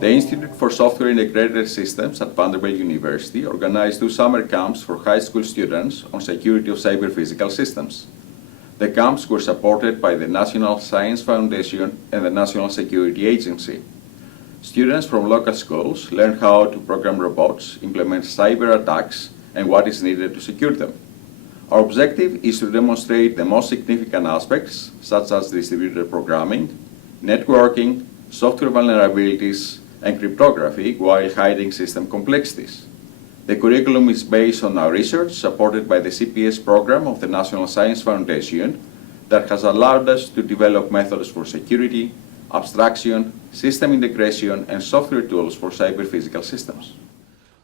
The Institute for Software Integrated Systems at Vanderbilt University organized 2 summer camps for high school students on security of cyber-physical systems. The camps were supported by the National Science Foundation and the National Security Agency. Students from local schools learned how to program robots, implement cyber attacks, and what is needed to secure them. Our objective is to demonstrate the most significant aspects, such as distributed programming, networking, software vulnerabilities, and cryptography, while hiding system complexities. The curriculum is based on our research supported by the CPS program of the National Science Foundation that has allowed us to develop methods for security, abstraction, system integration, and software tools for cyber-physical systems.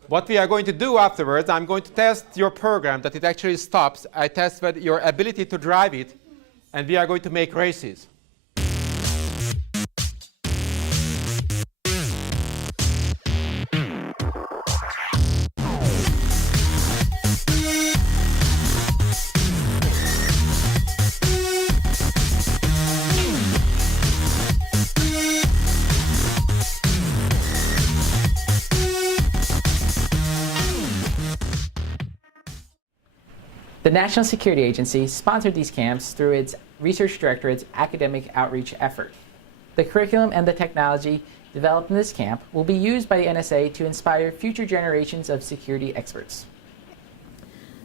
What we are going to do afterwards, I'm going to test your program that it actually stops. I test your ability to drive it, and we are going to make races. The National Security Agency sponsored these camps through its Research Directorate's academic outreach effort. The curriculum and the technology developed in this camp will be used by the NSA to inspire future generations of security experts.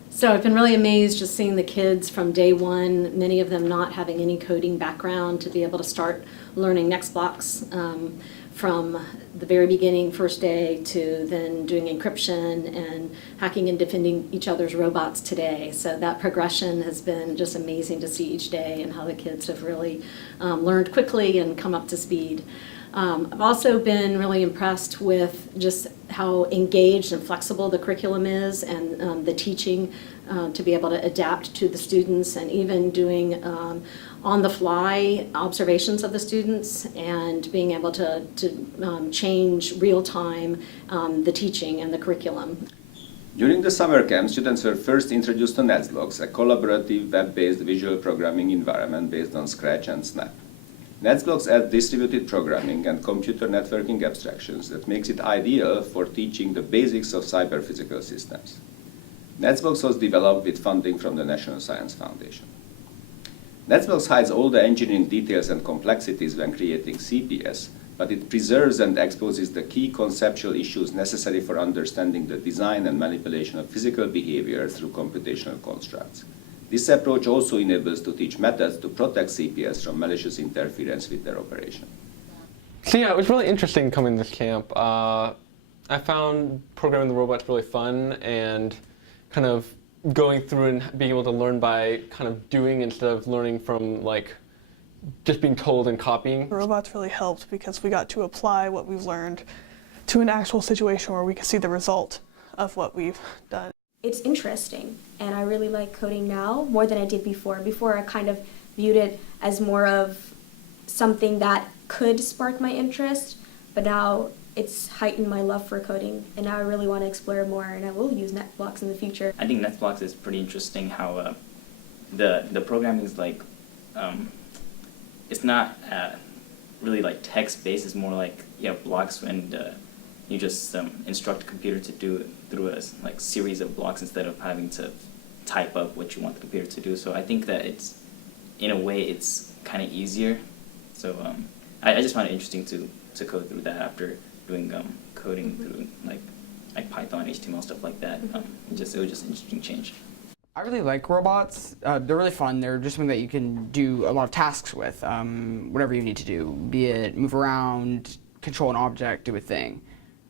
So I've been really amazed just seeing the kids from day one, many of them not having any coding background, to be able to start learning next blocks from the very beginning, first day, to then doing encryption and hacking and defending each other's robots today. So that progression has been just amazing to see each day, and how the kids have really learned quickly and come up to speed. I've also been really impressed with just how engaged and flexible the curriculum is, and the teaching to be able to adapt to the students, and even doing on-the-fly observations of the students, and being able to change real-time the teaching and the curriculum. During the summer camp, students were first introduced to NetsBlocks, a collaborative web-based visual programming environment based on Scratch and Snap. NetsBlocks adds distributed programming and computer networking abstractions that makes it ideal for teaching the basics of cyber-physical systems. NetsBlocks was developed with funding from the National Science Foundation. NetsBlocks hides all the engineering details and complexities when creating CPS, but it preserves and exposes the key conceptual issues necessary for understanding the design and manipulation of physical behavior through computational constructs. This approach also enables to teach methods to protect CPS from malicious interference with their operation. So yeah, it was really interesting coming to this camp. I found programming the robots really fun, and kind of going through and being able to learn by kind of doing instead of learning from like just being told and copying. The robots really helped because we got to apply what we've learned to an actual situation where we could see the result of what we've done. It's interesting, and I really like coding now more than I did before. Before I kind of viewed it as more of something that could spark my interest, but now it's heightened my love for coding, and now I really want to explore more, and I will use NetBlocks in the future. I think NetBlocks is pretty interesting how the programming is like, it's not really like text-based, it's more like you have blocks and you just instruct the computer to do it through a like series of blocks instead of having to type up what you want the computer to do. So I think that it's, in a way, it's kind of easier. So I just find it interesting to code through that after doing coding through like Python, HTML, stuff like that. It was just an interesting change. I really like robots. They're really fun. They're just something that you can do a lot of tasks with, whatever you need to do, be it move around, control an object, do a thing.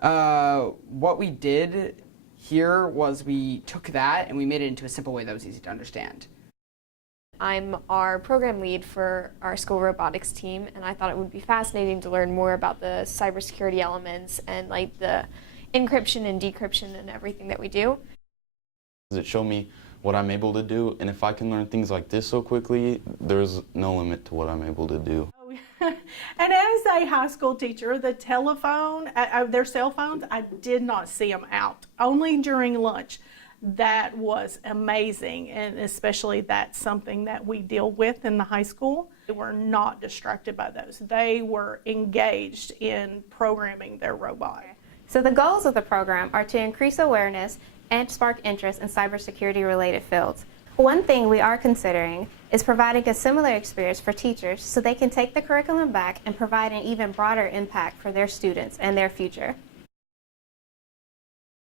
What we did here was we took that and we made it into a simple way that was easy to understand. I'm our program lead for our school robotics team, and I thought it would be fascinating to learn more about the cybersecurity elements and like the encryption and decryption and everything that we do. It showed me what I'm able to do, and if I can learn things like this so quickly, there's no limit to what I'm able to do. And as a high school teacher, the telephone, their cell phones, I did not see them out, only during lunch. that was amazing, and especially that's something that we deal with in the high school. They were not distracted by those. They were engaged in programming their robot. So the goals of the program are to increase awareness and spark interest in cybersecurity related fields. One thing we are considering is providing a similar experience for teachers so they can take the curriculum back and provide an even broader impact for their students and their future.